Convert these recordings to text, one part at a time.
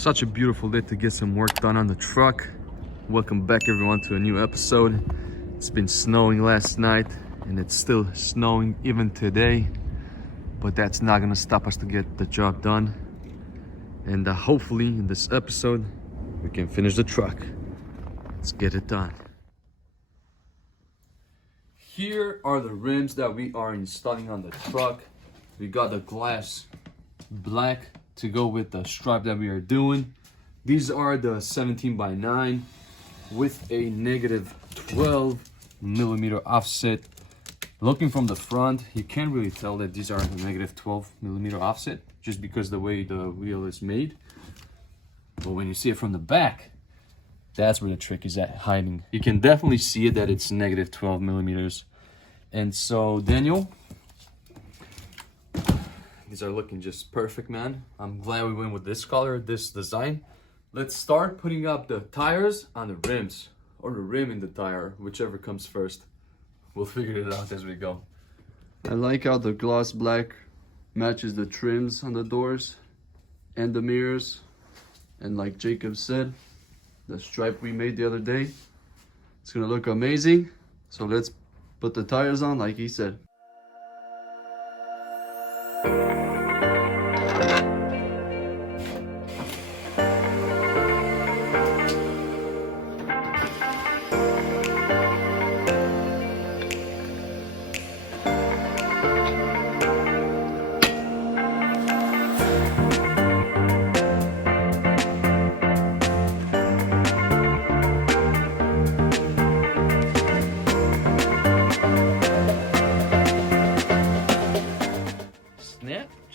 Such a beautiful day to get some work done on the truck. Welcome back everyone to a new episode. It's been snowing last night and it's still snowing even today, but that's not gonna stop us to get the job done. And hopefully in this episode we can finish the truck. Let's get it done. Here are the rims that we are installing on the truck. We got the glass black to go with the stripe that we are doing. These are the 17x9 with a negative 12mm offset. Looking from the front, you can't really tell that these are the negative 12mm offset just because the way the wheel is made. But when you see it from the back, that's where the trick is at hiding. You can definitely see it that it's negative 12mm. And so Daniel, these are looking just perfect, man. I'm glad we went with this color, this design. Let's start putting up the tires on the rims, or the rim in the tire, whichever comes first. We'll figure it out as we go. I like how the gloss black matches the trims on the doors and the mirrors. And like Jacob said, the stripe we made the other day, it's gonna look amazing. So let's put the tires on like he said.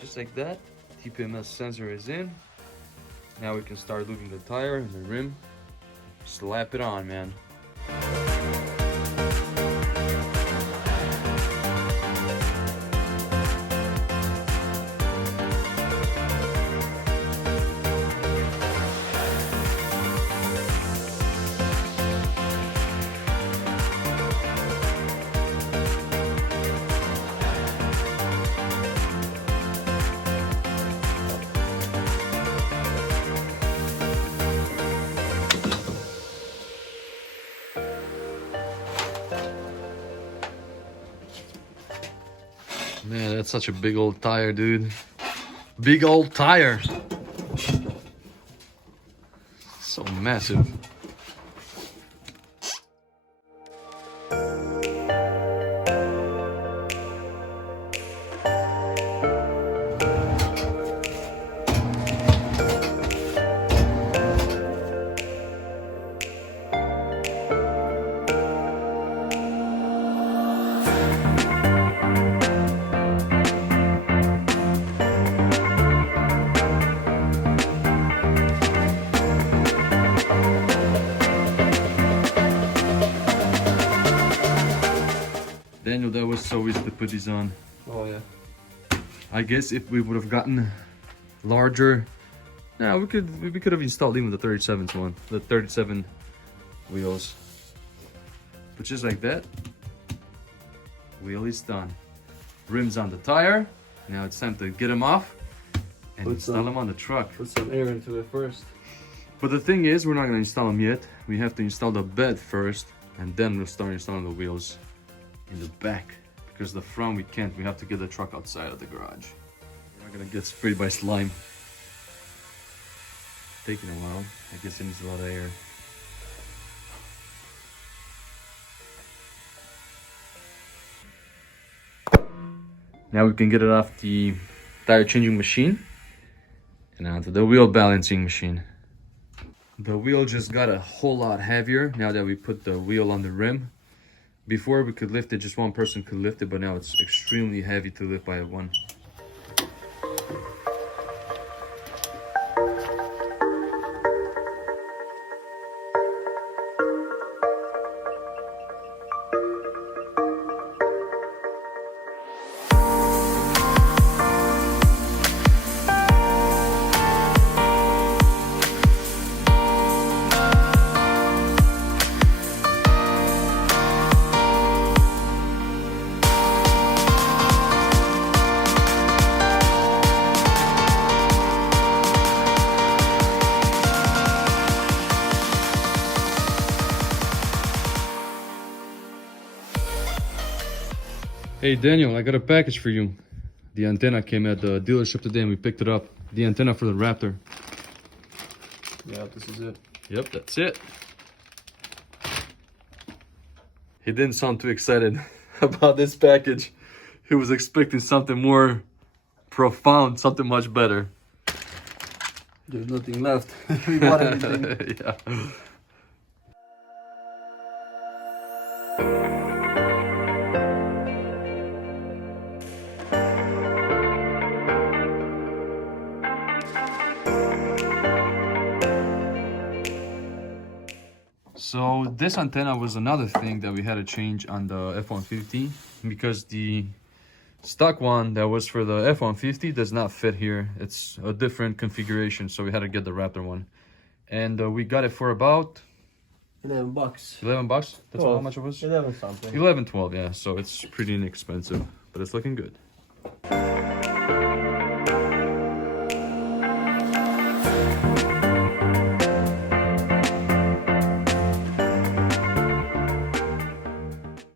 Just like that, TPMS sensor is in. Now we can start lubing the tire and the rim. Slap it on, man. Man, that's such a big old tire, dude. Big old tire. So massive. Daniel, that was so easy to put these on. Oh yeah. I guess if we would have gotten larger, yeah, we could have installed even the 37th one, the 37 wheels. But just like that, wheel is done. Rims on the tire. Now it's time to get them off and install them on the truck. Put some air into it first. But the thing is, we're not gonna install them yet. We have to install the bed first, and then we'll start installing the wheels in the back, because the front we can't. We have to get the truck outside of the garage. We're not gonna get sprayed by slime. Taking a while. I guess it needs a lot of air. Now we can get it off the tire changing machine and onto the wheel balancing machine. The wheel just got a whole lot heavier now that we put the wheel on the rim. Before we could lift it, just one person could lift it, but now it's extremely heavy to lift by one. Hey Daniel, I got a package for you. The antenna came at the dealership today and we picked it up. The antenna for the Raptor. Yeah, this is it. Yep, that's it. He didn't sound too excited about this package. He was expecting something more profound, something much better. There's nothing left. We bought everything. Yeah. So this antenna was another thing that we had to change on the F150 because the stock one that was for the F150 does not fit here. It's a different configuration, so we had to get the Raptor one. And we got it for about $11. $11. That's how much it was? 11 something. 11, 12, yeah. So it's pretty inexpensive, but it's looking good.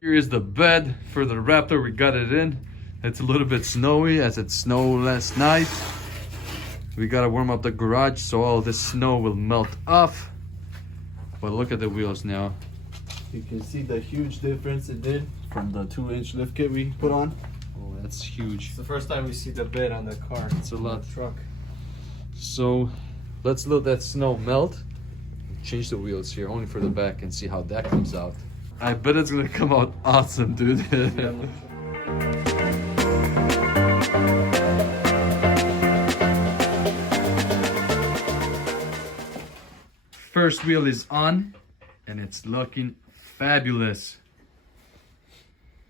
Here is the bed for the Raptor. We got it in. It's a little bit snowy as it snowed last night. We gotta warm up the garage so all this snow will melt off. But look at the wheels now. You can see the huge difference it did from the 2-inch lift kit we put on. Oh, that's huge. It's the first time we see the bed on the car. It's a lot. Truck. So let's let that snow melt. Change the wheels here only for the back and see how that comes out. I bet it's gonna come out awesome, dude. First wheel is on and it's looking fabulous.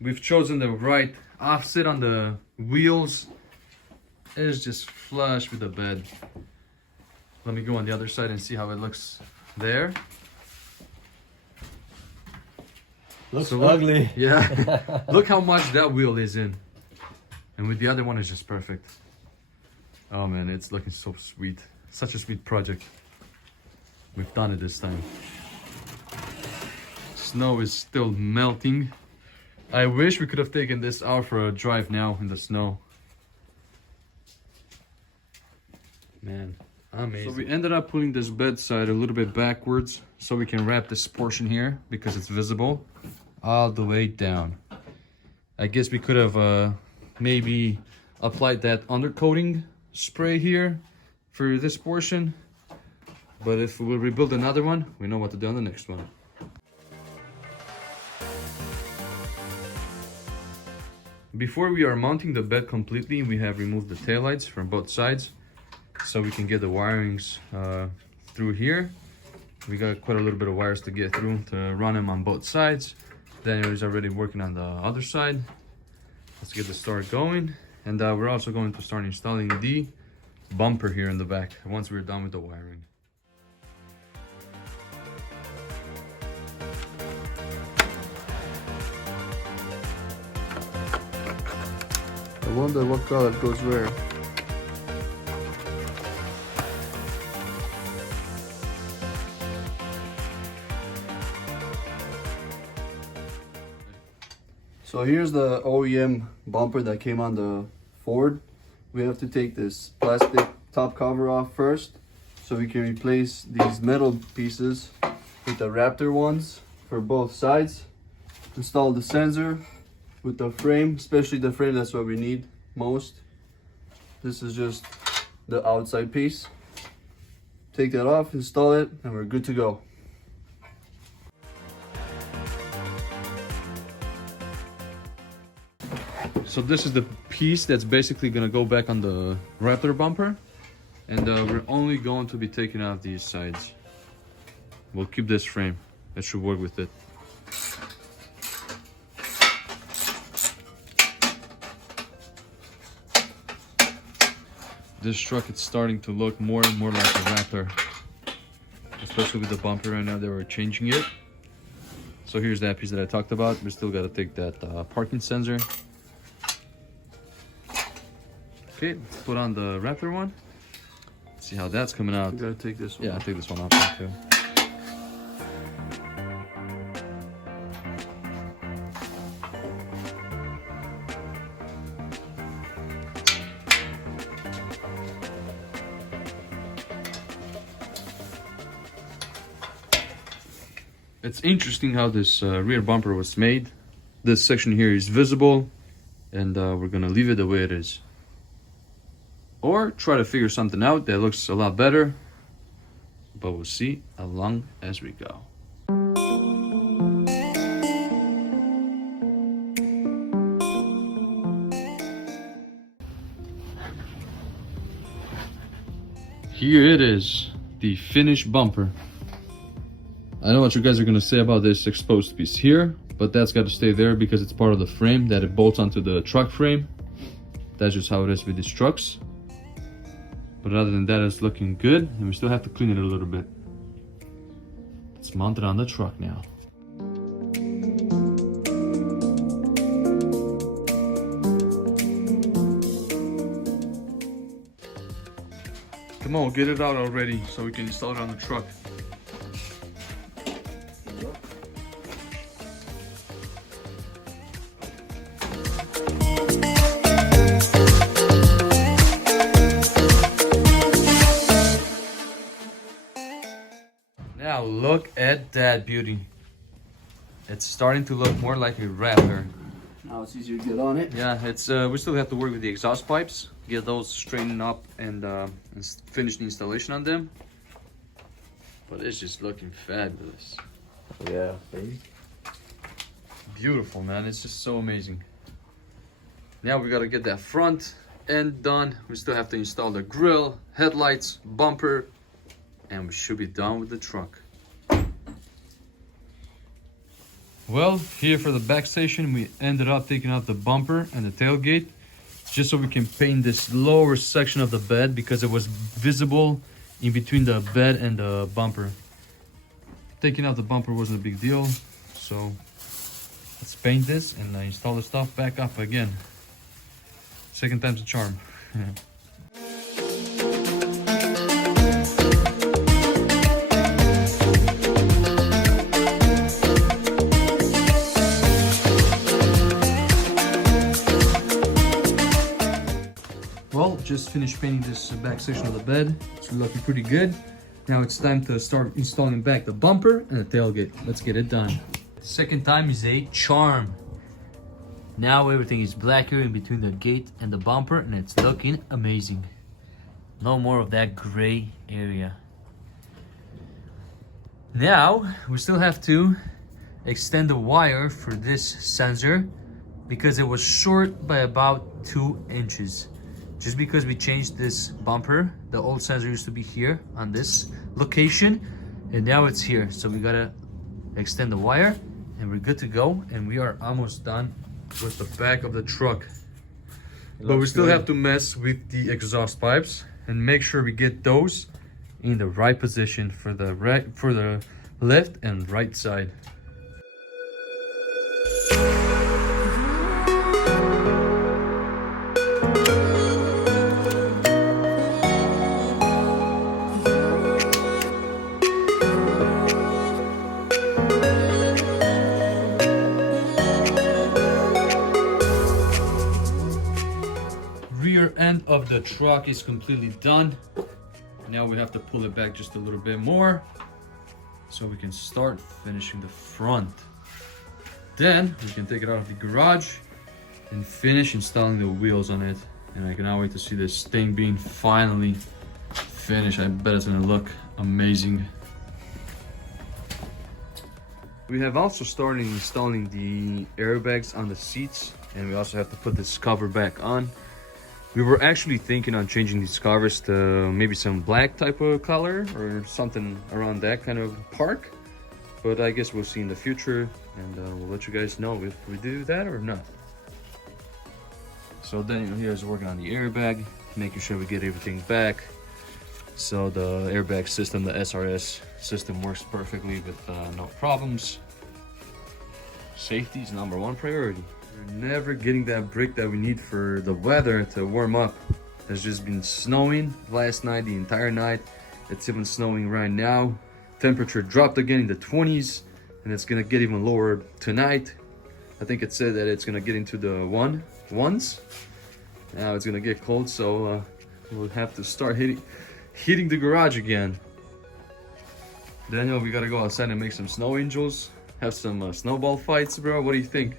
We've chosen the right offset on the wheels. It is just flush with the bed. Let me go on the other side and see how it looks there. Looks ugly. Yeah. Look how much that wheel is in. And with the other one, it's just perfect. Oh man, it's looking so sweet. Such a sweet project. We've done it this time. Snow is still melting. I wish we could have taken this out for a drive now in the snow. Man, amazing. So we ended up pulling this bedside a little bit backwards so we can wrap this portion here because it's visible all the way down. I guess we could have maybe applied that undercoating spray here for this portion. But if we rebuild another one, we know what to do on the next one. Before we are mounting the bed completely, we have removed the taillights from both sides so we can get the wirings through here. We got quite a little bit of wires to get through to run them on both sides. Daniel is already working on the other side. Let's get the start going. And we're also going to start installing the bumper here in the back once we're done with the wiring. I wonder what color goes where. So here's the OEM bumper that came on the Ford. We have to take this plastic top cover off first so we can replace these metal pieces with the Raptor ones for both sides. Install the sensor with the frame, especially the frame, that's what we need most. This is just the outside piece. Take that off, install it, and we're good to go. So this is the piece that's basically gonna go back on the Raptor bumper, and we're only going to be taking out these sides. We'll keep this frame. That should work with it. This truck is starting to look more and more like a Raptor, especially with the bumper right now that we're changing it. So here's that piece that I talked about. We still got to take that parking sensor. Okay, let's put on the Raptor one. See how that's coming out. You gotta take this one. Yeah, I'll take this one off too. It's interesting how this rear bumper was made. This section here is visible, and we're gonna leave it the way it is. Or try to figure something out that looks a lot better, but we'll see along as we go. Here it is, the finished bumper. I know what you guys are gonna say about this exposed piece here, but that's got to stay there because it's part of the frame that it bolts onto the truck frame. That's just how it is with these trucks. But other than that, it's looking good, and we still have to clean it a little bit. It's mounted on the truck now. Come on, get it out already so we can install it on the truck. Now look at that beauty. It's starting to look more like a Raptor. Now it's easier to get on it. Yeah, it's we still have to work with the exhaust pipes, get those straightened up and finish the installation on them. But it's just looking fabulous. Yeah, baby. Beautiful, man. It's just so amazing. Now we gotta get that front end done. We still have to install the grille, headlights, bumper, and we should be done with the truck. Well, here for the back station, we ended up taking out the bumper and the tailgate just so we can paint this lower section of the bed because it was visible in between the bed and the bumper. Taking out the bumper wasn't a big deal, so let's paint this and install the stuff back up again. Second time's a charm. Well, just finished painting this back section of the bed. It's looking pretty good. Now it's time to start installing back the bumper and the tailgate. Let's get it done. Second time is a charm. Now everything is black here in between the gate and the bumper, and it's looking amazing. No more of that gray area. Now we still have to extend the wire for this sensor because it was short by about 2 inches. Just because we changed this bumper, the old sensor used to be here on this location, and now it's here. So we gotta extend the wire, and we're good to go. And we are almost done with the back of the truck. But we still have to mess with the exhaust pipes and make sure we get those in the right position for the left and right side. Rear end of the truck is completely done. Now we have to pull it back just a little bit more so we can start finishing the front. Then we can take it out of the garage and finish installing the wheels on it. And I cannot wait to see this thing being finally finished. I bet it's gonna look amazing. We have also started installing the airbags on the seats, and we also have to put this cover back on. We were actually thinking on changing these covers to maybe some black type of color or something around that kind of park, but I guess we'll see in the future, and we'll let you guys know if we do that or not. So Daniel here is working on the airbag, making sure we get everything back so the airbag system, the SRS system, works perfectly with no problems. Safety is #1 priority. We're never getting that brick that we need for the weather to warm up. It's just been snowing last night, the entire night. It's even snowing right now. Temperature dropped again in the 20s, and it's gonna get even lower tonight. I think it said that it's gonna get into the ones. Now it's gonna get cold, so we'll have to start heating the garage again. Daniel, we gotta go outside and make some snow angels. Have some snowball fights, bro. What do you think?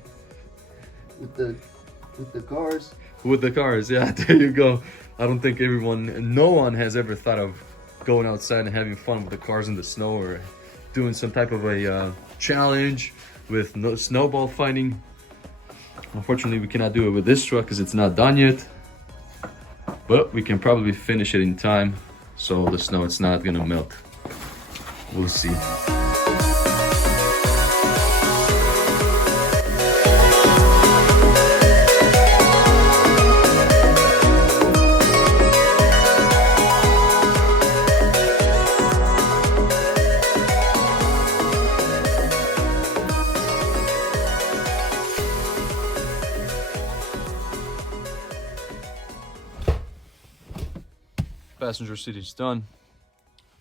With the cars. With the cars, yeah, there you go. I don't think no one has ever thought of going outside and having fun with the cars in the snow, or doing some type of a challenge with no snowball fighting. Unfortunately, we cannot do it with this truck because it's not done yet. But we can probably finish it in time, so the snow, it's not gonna melt. We'll see. Passenger seat is done.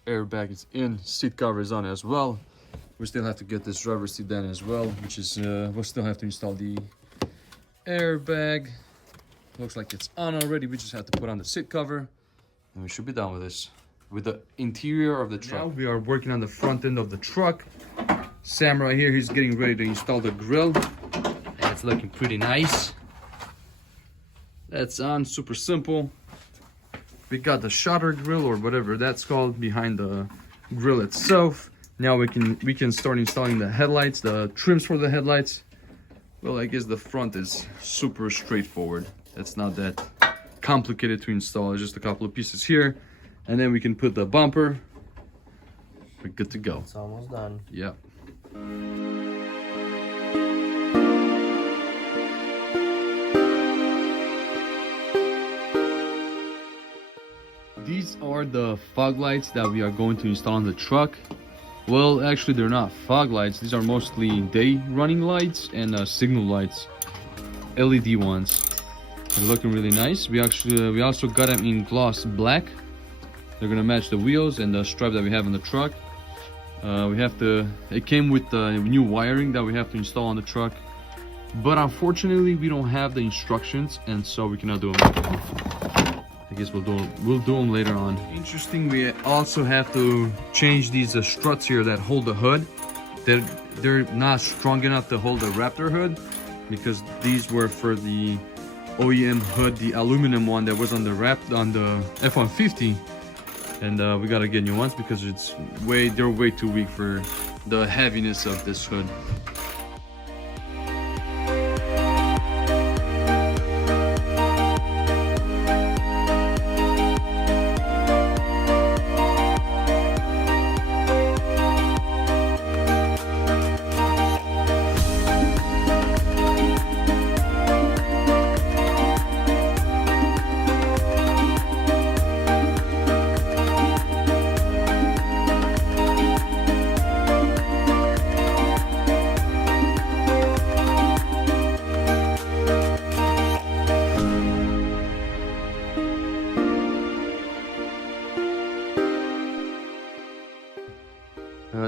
Airbag is in. Seat cover is on as well. We still have to get this driver's seat done as well, which is we'll still have to install the airbag. Looks like it's on already. We just have to put on the seat cover, and we should be done with this. With the interior of the truck. Now we are working on the front end of the truck. Sam right here, he's getting ready to install the grill. And it's looking pretty nice. That's on, super simple. We got the shutter grill, or whatever that's called, behind the grill itself. Now we can start installing the headlights, the trims for the headlights. Well, I guess the front is super straightforward. It's not that complicated to install. It's just a couple of pieces here, and then we can put the bumper. We're good to go. It's almost done. Yeah. These are the fog lights that we are going to install on the truck. Well, actually they're not fog lights. These are mostly day running lights and signal lights, LED ones. They're looking really nice. We also got them in gloss black. They're gonna match the wheels and the stripe that we have on the truck. It came with the new wiring that we have to install on the truck, but unfortunately we don't have the instructions, and so we cannot do them. I guess we'll do them later on. Interesting, we also have to change these struts here that hold the hood. They're not strong enough to hold the Raptor hood, because these were for the OEM hood, the aluminum one that was on the F150, and we gotta get new ones because they're way too weak for the heaviness of this hood.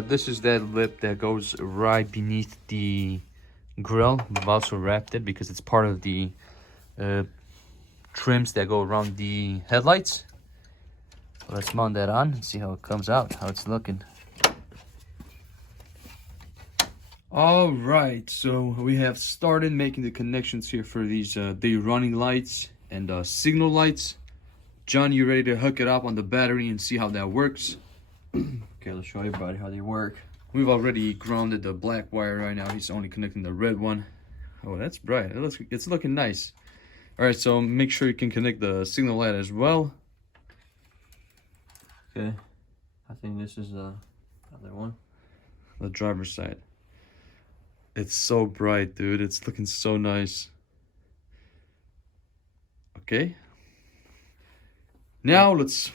This is that lip that goes right beneath the grill. We've also wrapped it because it's part of the trims that go around the headlights. So let's mount that on and see how it comes out, how it's looking. All right, so we have started making the connections here for these day running lights and signal lights. John, you ready to hook it up on the battery and see how that works? Okay, let's show everybody how they work. We've already grounded the black wire right now. He's only connecting the red one. Oh, that's bright. It's looking nice. All right, so make sure you can connect the signal light as well. Okay, I think this is the other one. The driver's side. It's so bright, dude. It's looking so nice. Okay. Now let's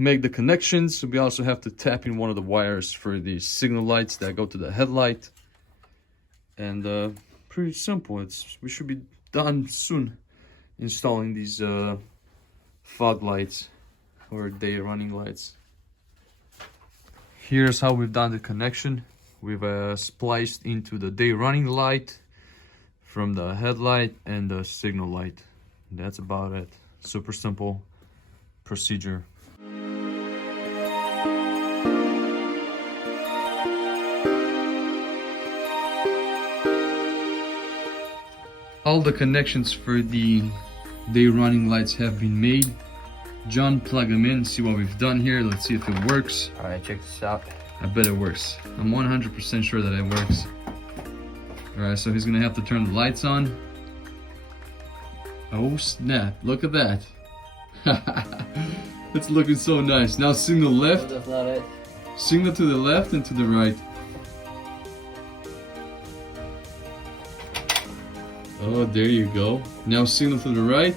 make the connections. We also have to tap in one of the wires for the signal lights that go to the headlight. And pretty simple. We should be done soon installing these fog lights or day running lights. Here's how we've done the connection. We've spliced into the day running light from the headlight and the signal light. That's about it. Super simple procedure. All the connections for the day running lights have been made. John, plug them in, see what we've done here. Let's see if it works. All right, check this out. I bet it works. I'm 100% sure that it works. Alright, so he's gonna have to turn the lights on. Oh snap, look at that. It's looking so nice. Now signal left, That's not it. signal to the left and to the right. Oh, there you go. Now signal to the right.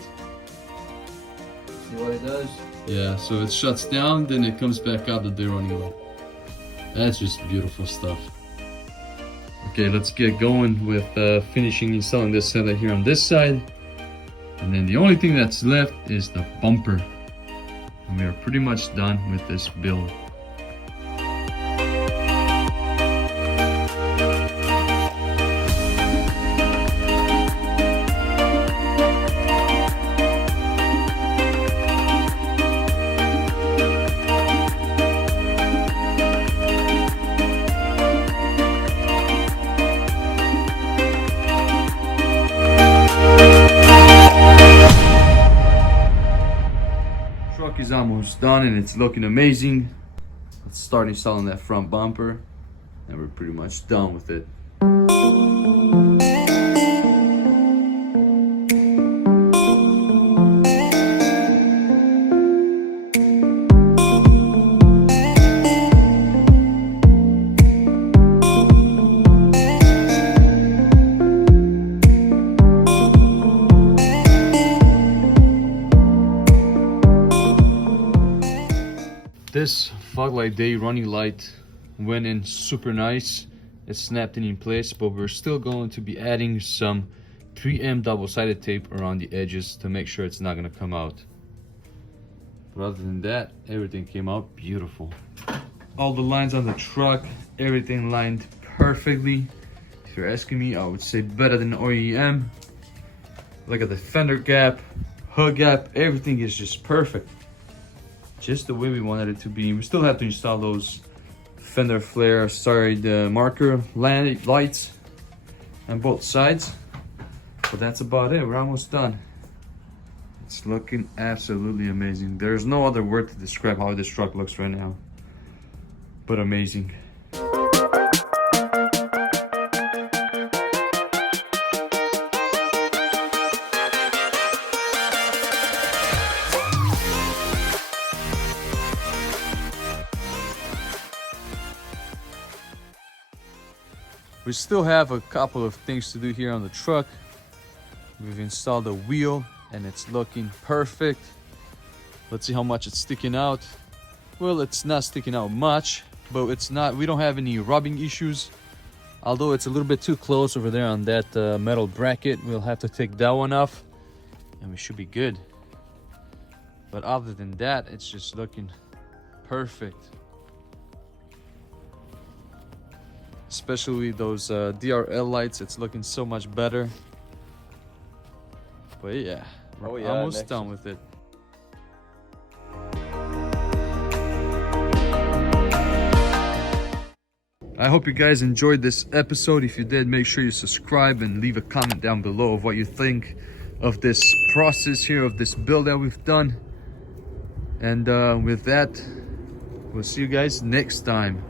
See what it does? Yeah, so it shuts down, then it comes back out the day running light. That's just beautiful stuff. Okay, let's get going with finishing installing this headlight here on this side. And then the only thing that's left is the bumper. And we are pretty much done with this build. Truck is almost done and it's looking amazing. Let's start installing that front bumper and we're pretty much done with it. This fog light day running light went in super nice. It snapped in place, but we're still going to be adding some 3M double-sided tape around the edges to make sure it's not going to come out. But other than that, everything came out beautiful. All the lines on the truck, everything lined perfectly. If you're asking me, I would say better than OEM. Look at the fender gap, hood gap, everything is just perfect. Just the way we wanted it to be. We still have to install those fender flare, the marker lights on both sides. But that's about it. We're almost done. It's looking absolutely amazing. There's no other word to describe how this truck looks right now. But amazing. We still have a couple of things to do here on the truck. We've installed a wheel and it's looking perfect. Let's see how much it's sticking out. Well, it's not sticking out much, but we don't have any rubbing issues. Although it's a little bit too close over there on that metal bracket. We'll have to take that one off and we should be good. But other than that, it's just looking perfect. Especially those DRL lights, it's looking so much better. But yeah, we're almost done with it. I hope you guys enjoyed this episode. If you did, make sure you subscribe and leave a comment down below of what you think of this process here, of this build that we've done. And with that, we'll see you guys next time.